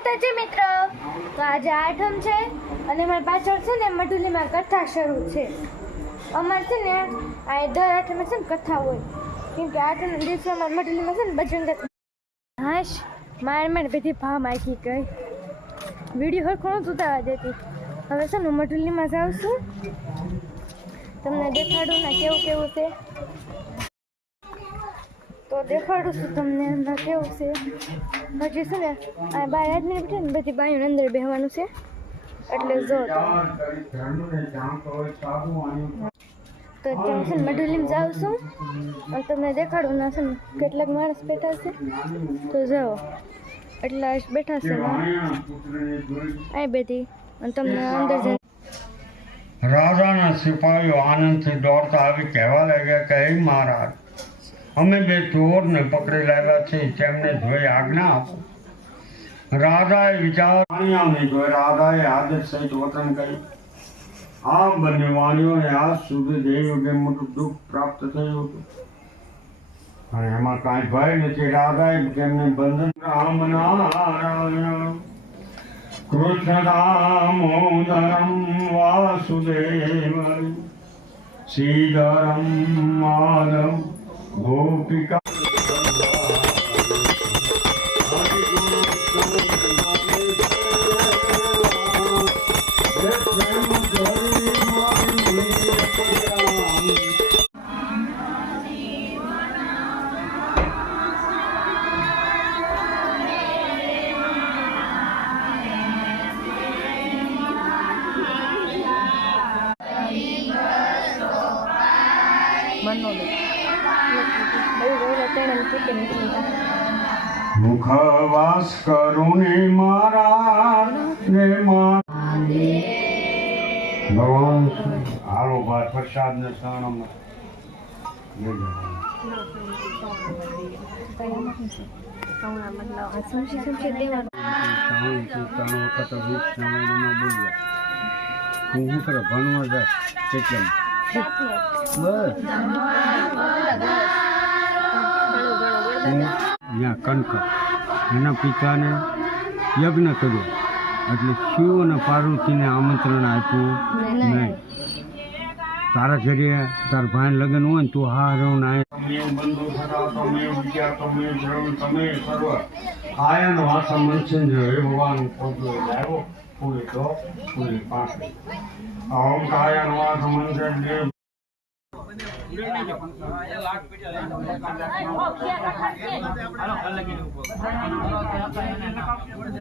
માતાજી મિત્ર, તો આજે આઠમ છે અને મારી પાછળ છે ને મઢુલીમાં કથા શરૂ છે. અમારે છે ને આ દર આઠમે છે ને કથા હોય, કેમ કે આઠમના દિવસે અમારે મઢુલીમાં છે ને બજરંગ હાશ માર બધી ભાવ માગી ગઈ, વિડીયો હરખો નથી ઉતારવા દેતી. હવે છે ને મઢુલીમાં જાઉં છું, તમને દેખાડું ને કેવું કેવું છે, તો દેખાડું છું તમને અંદર કેવું છે. હજી છે ને આ બાર આદમી બેઠા ને બધી બાઈઓને અંદર બેહવાનું છે, એટલે જો તો ત્યાં છે ને મઢુલીમાં જાઉં છું અને તમને દેખાડું ના છે ને કેટલાક માણસ બેઠા છે, તો જાઓ એટલા બેઠા છે આ બધી, અને તમને અંદર જઈને રાજાના સિપાહીઓ આનંદથી દોડતા આવી કહેવા લાગ્યા કે હે મહારાજ, અમે બે ચોરને પકડી લાવ્યા છીએ, તેમને જોઈ આજ્ઞા આપો. રાજાએ વિચાર જોઈ રાજાએ આદેશ સહિત વતન કરી. આ બંને વાણીઓને આજ સુધી દેવયોગે મોટું દુઃખ પ્રાપ્ત થયું હતું, અને એમાં કાંઈ ભય નથી. રાજાએ તેમને બંધન રામ નારાયણ કૃષ્ણ દામોદરમ વાસુદેવ શ્રીધરમ માધવ ગોપિકા મુખવાસ કરુણે મારા ને ભગવાન હાલો ભાઈ પ્રસાદ ને શરણમાં હું કરે ભણવા જાય કેટલા બસ ત્યાં કનક એના પિતાને યજ્ઞ કર્યો, એટલે શિવ અને પાર્વતીને આમંત્રણ આપ્યું નહીં. તારા ઘરે તાર ભાઈ લગ્ન હોય ને તું હા રહું ના આયન વાસા મનસન ભગવાન લાવ્યો પૂરી તો પૂરી પાસે ઓમ કાયન વાસ મનસન દેવ